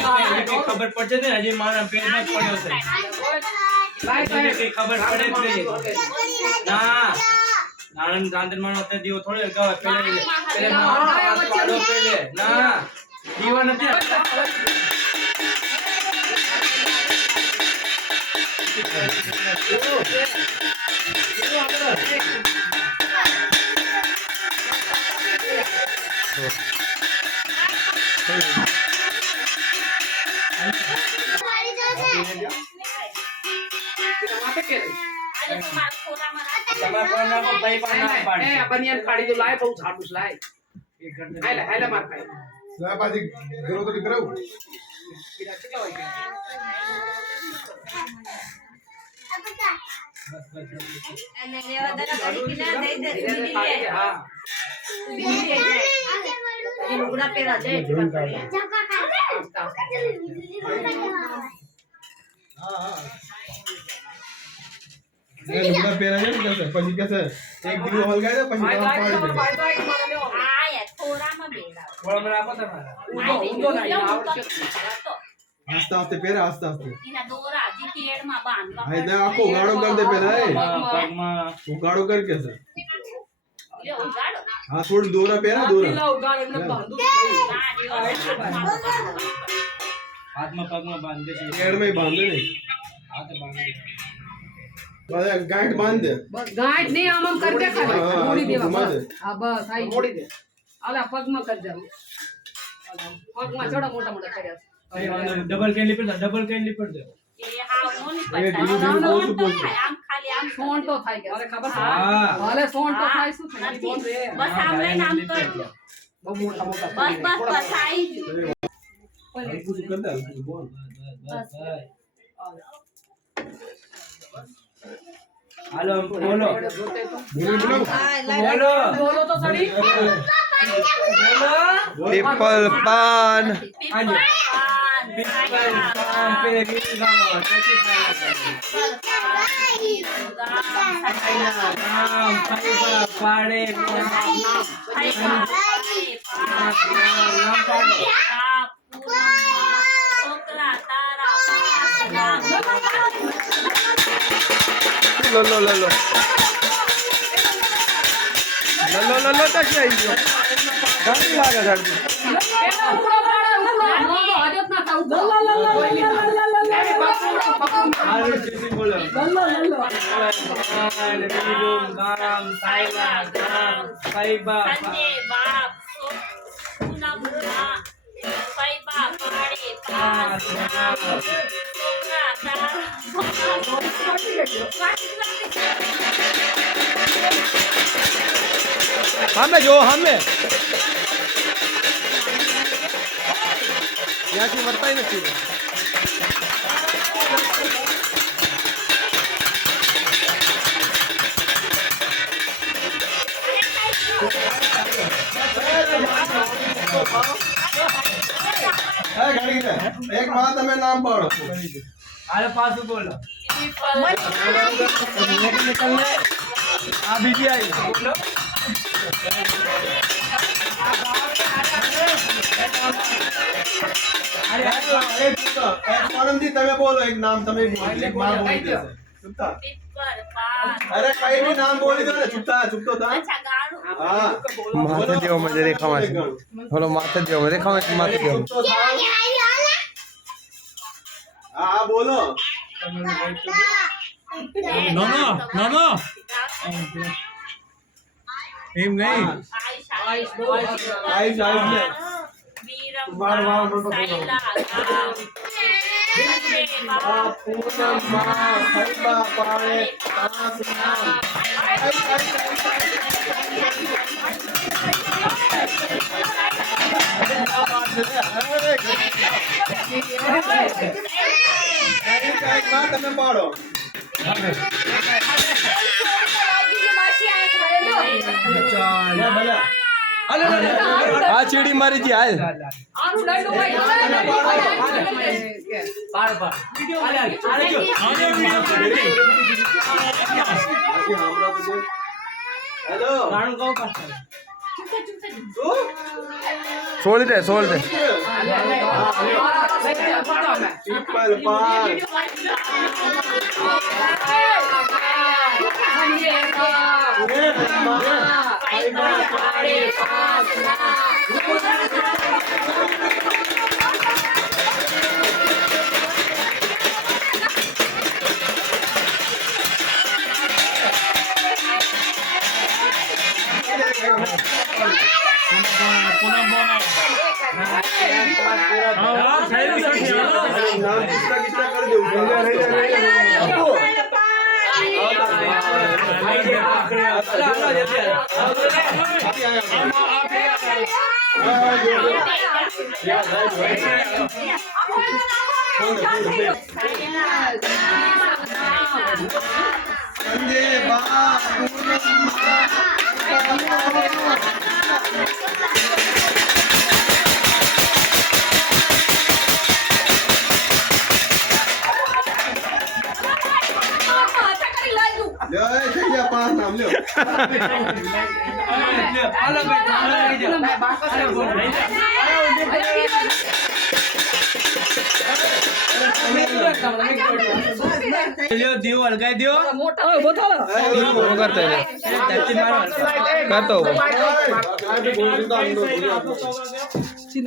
ખબર પડશે ને હજી મારા પેટમાં પડ્યો છે ખબર પડે જ નહીં ના નાનંદ ગાંધીમાં નો દીવો થોડે ગાવ પેલે પાડો પેલે ના દીવા નથી बनियान फाड़ी तो लाए बहुत झाड़ूस लाए हाइला मार खाए ला पाजी करो तो करो અને લેવા દરા કરી કિના દઈ દે દીદી हां એ લુગડા પહેરા દે ये लुगड़ा पेरा है कैसे પછી कैसे एक दिनो हलगाय दे પછી काम पाड़ी दे આ યાર થોરામાં બેલા થોડામાં રાખો તમારે ઊંધો નહીં આવડશે આસ્તે આસ્તે પેરા આસ્તે આસ્તે એના દોરા જી કેડમાં બાંધવા આઈ દે આખો ગાડો કર દે પેલા એ પગમાં ઉગાડો કર कैसे લે ઉગાડો हां थोड़ी दोरा पेरा दोरा પેલા ઉગાડ એટલે બાંધું હાથમાં પગમાં બાંધે છે पेड़ में बांधे नहीं હાથ બાંધે बस गांठ बांध दे બસ ગાંઠ નહીં આમ આમ કર દે ખાલી હા, મોડી દેવા ઘુમા દે. હા બસ આઈ મોડી દે આલા પગમાં કર દે પગમાં છોડા મોટા મોટા કર્યા ડબલ કેન લીપડ દે એ હા મોની એ ધીરે ધીરે બોલતું બોલતું આમ ખાલી આમ સોણ તો થાય કે અરે ખબર છે હા ભલે સોણ તો થાય શું થાય નથી બસ આમ લઈને આમ કરજો બહુ મોટા મોટા બસ બસ બસ આઈ ગયું कुछ करता है बोल હાલો બોલો बोलो બોલો બોલો તો સડી પીપલ પાન આજે પીપલ પાન પે ગામ પછી ગામ ફાઈબા પાડે લો લો લો લો લો લો લો તો ક્યાં આવી ગયો ઠંડી લાગે ઠંડી પેલા ઉકળો પાડે ઉકળો હાજત ના થાઉ હાલો ચીસી બોલો ગામ સાઈબા ગામ ફાઈબા હમે જો હમે ત્યાંથી વર્તાય નથી गाड़ी है एक बात हमें नाम पढ़ो હાલો પાછું બોલો નિકલને આ બીજી આવી બોલો एक पढ़न दी तमे बोलो एक नाम तमे एक बार बोल दे चुपता अरे कहीं भी नाम बोली दो ना चुपता चुप तो था हां માથે જેવો મને દેખાવા છે બોલો માથે જેવો મને દેખાવા છે માથે જેવો हां बोलो નો નો એમ નહીં आइस आइस ले बार बार बोलो पूनम मां फैबा पाड़े पांच नाम एक बात हमें पढ़ो આ ચીડી મારી જી હાલ આનું ડાયલોગ ભાઈ પાડ પાડ આલે આલે જો આને વિડિયો કરી हेलो રાણુ કહો પાછળ છોડ દે हेलो પીપલ પાન નામ કિસના કરી દેવું સંજય બા पांच नाम लो दियो हलकाई दियो करते करतो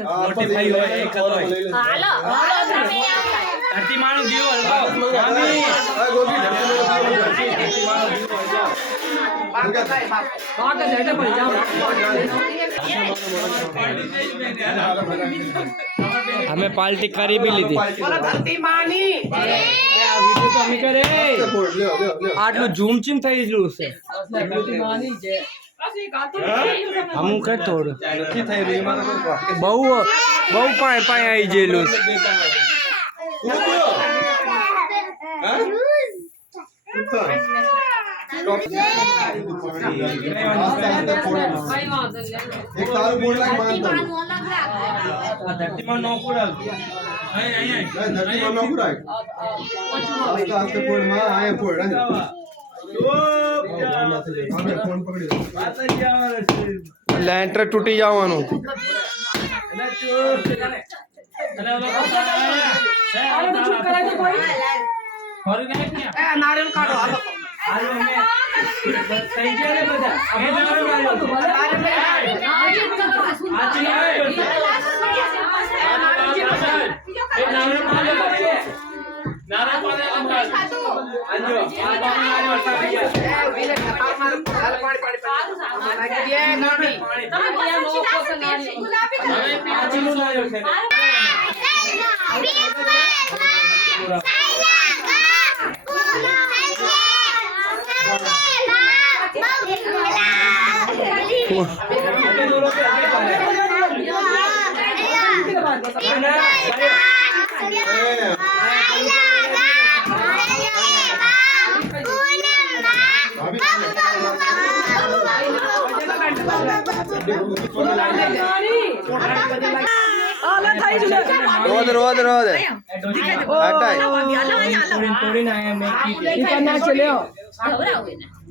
नोटिफाई हो एक હાલો धरती मानो दियो हलकाओ मामी गोभी धरती हमें पार्टी करी भी ली थी आटलू झूम चीम થઈ ગયું છે હમું કે થોડું નથી થઈ રહી એમાં તો બહુ બહુ પાય પાય આવી જેલું एक तारू बोर्ड लाग मानता धरती मानो नौकुरा धरती में नौकर आए आस्ते आस्ते फोड़ मां आए फोड़ फोन पकड़ी લેન્ટર તૂટી જવાનું નારિયેલ કાઢો હાલો सही है બધા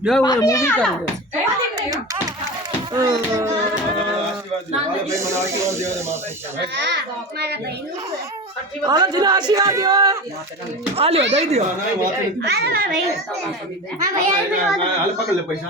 रोद मूवी कर आशीर्वाद दियो आलियो दई दियो हाल पकड़ ले पैसा